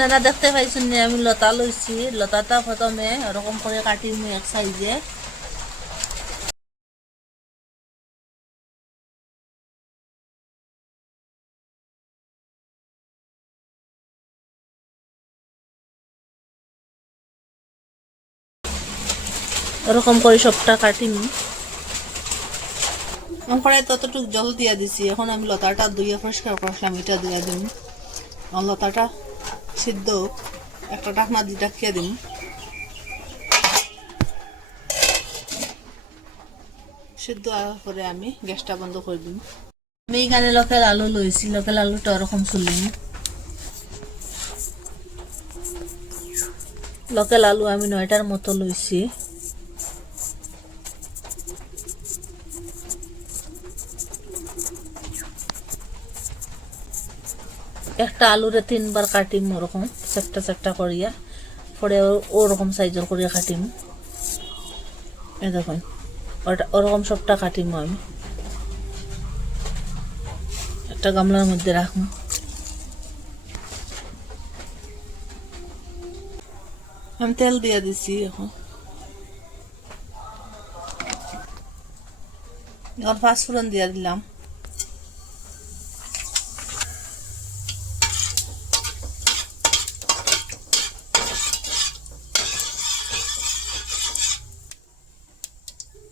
আপনারা দেখতে পাইছেন যে আমি লতা লইছি, লতাটা প্রথমে এরকম করে কাটি এক সাইজে। এরকম করে সবটা কাটিম। কড়াই ততটুক জল দিয়া দিছি, এখন আমি লতাটা ধুয়ে পরিষ্কার করলাম, এটা দিয়া দিম। লতাটা সিদ্ধ একটা ঢাকনা দিয়ে ডাকিয়ে দিম। সিদ্ধ হওয়ার পরে আমি গ্যাসটা বন্ধ করে দিম। আমি এখানে লোকাল আলু লইছি, লোকাল আলুটা ওরকম চুলিম। লোকাল আলু আমি 9টার মতো লইছি। একটা আলুরে 3বার কাটিম, ওরকম চেকটা চেকটা করিয়া, পরে ওরকম সাইজের করিয়া কাটিম। এই দেখুন ওরকম সবটা কাটিম। আমি একটা গামলার মধ্যে রাখুন। আমি তেল দিয়ে দিছি, এখন পাঁচফোড়ন দিয়ে দিলাম।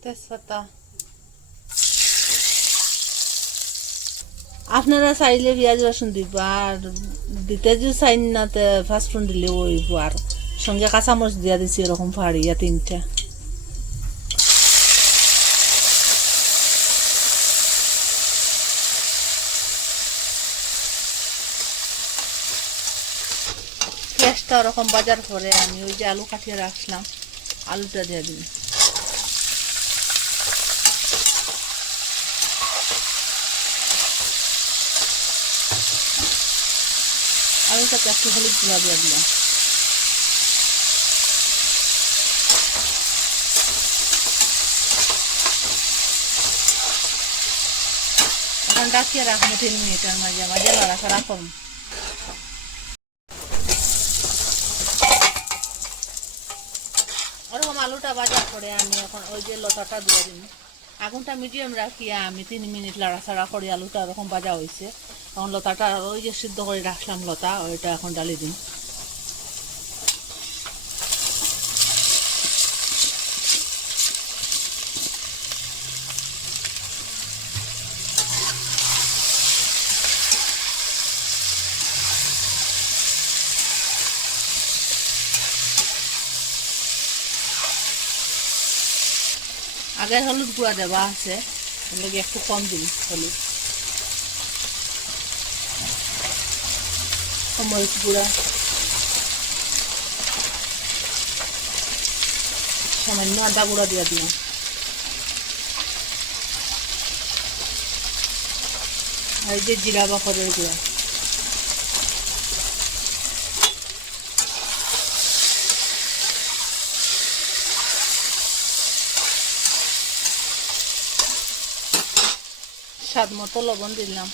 তেজপাতা, আপনারা চাইলে পেঁয়াজ রসুন দিবা, আর দিতে যদি চাইন না ফাঁসফোড়ন দিলে ওইব। আর সঙ্গে কাঁচামরিচ দিয়া দিছি এরকম ফাড়িয়া 3টা। পেঁয়াজটা ওরকম বাজার পরে আমি ওই যে আলু কাটিয়ে রাখলাম, আলুটা দিয়ে দিই। আলুটাকে একটু হলুদ গুঁড়া দিয়ে দিলাম। এখন ডাকিয়ে রাখবো 3 মিনিটের মাঝে মাঝে লড়াচড়া করুন। ওরকম আলুটা বাজার করে আমি এখন ওই যে লতাটা দিয়ে দিই। আগুনটা মিডিয়াম রাখিয়া আমি 3 মিনিট লড়াচড়া করি। আলুটা ওরকম ভাজা হয়েছে, এখন লতাটা ওই যে সিদ্ধ করে রাখলাম লতা, ওইটা এখন ডালি দিই। আগের হলুদ গুঁড়া দেওয়া আছে, একটু কম দিন হলুদ। মরিচ গুঁড়া, সামান্য আদা গুঁড়া দিয়ে দিলাম। আর এই যে জিরা বাকরের গুঁড়া। স্বাদ মতো লবণ দিলাম।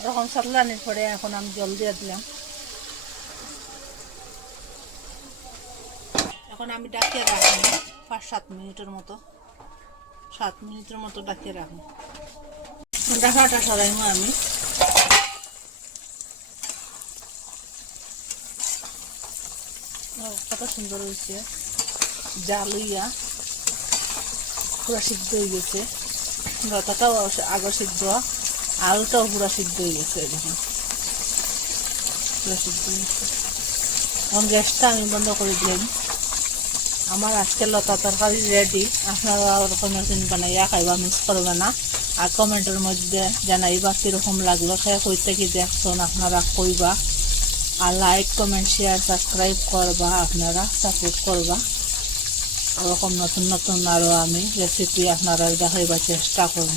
এরকম সাতলানির পরে এখন আমি জল দিয়ে দিলাম। এখন আমি ডাকিয়ে রাখবো 5-7 মিনিটের মতো। 7 মিনিটের মতো ডাকিয়ে রাখবো। ঢাকাটা সরাইবো আমি। কত সুন্দর হয়েছে, জাল হইয়া পুরা সিদ্ধ হয়ে গেছে। লতাটাও আগে সিদ্ধ, আলুটাও পুরা সিদ্ধ হয়ে গেছে। দেখুন পুরা সিদ্ধ হয়ে গেছে। এখন গ্যাসটা আমি বন্ধ করে দিলাম। আমার আজকে লতা তরকারি রেডি। আপনারা ওরকম বানাইয়া খাইবা, মিস করবে না। আর কমেন্টের মধ্যে জানাইবা কীরকম লাগলো, খেয়ে কই থেকে দেখছেন আপনারা কইবা। আর লাইক কমেন্ট শেয়ার সাবস্ক্রাইব করবা, আপনারা সাপোর্ট করবা। ওরকম নতুন নতুন আরও আমি রেসিপি আপনারা দেখাইবার চেষ্টা করব।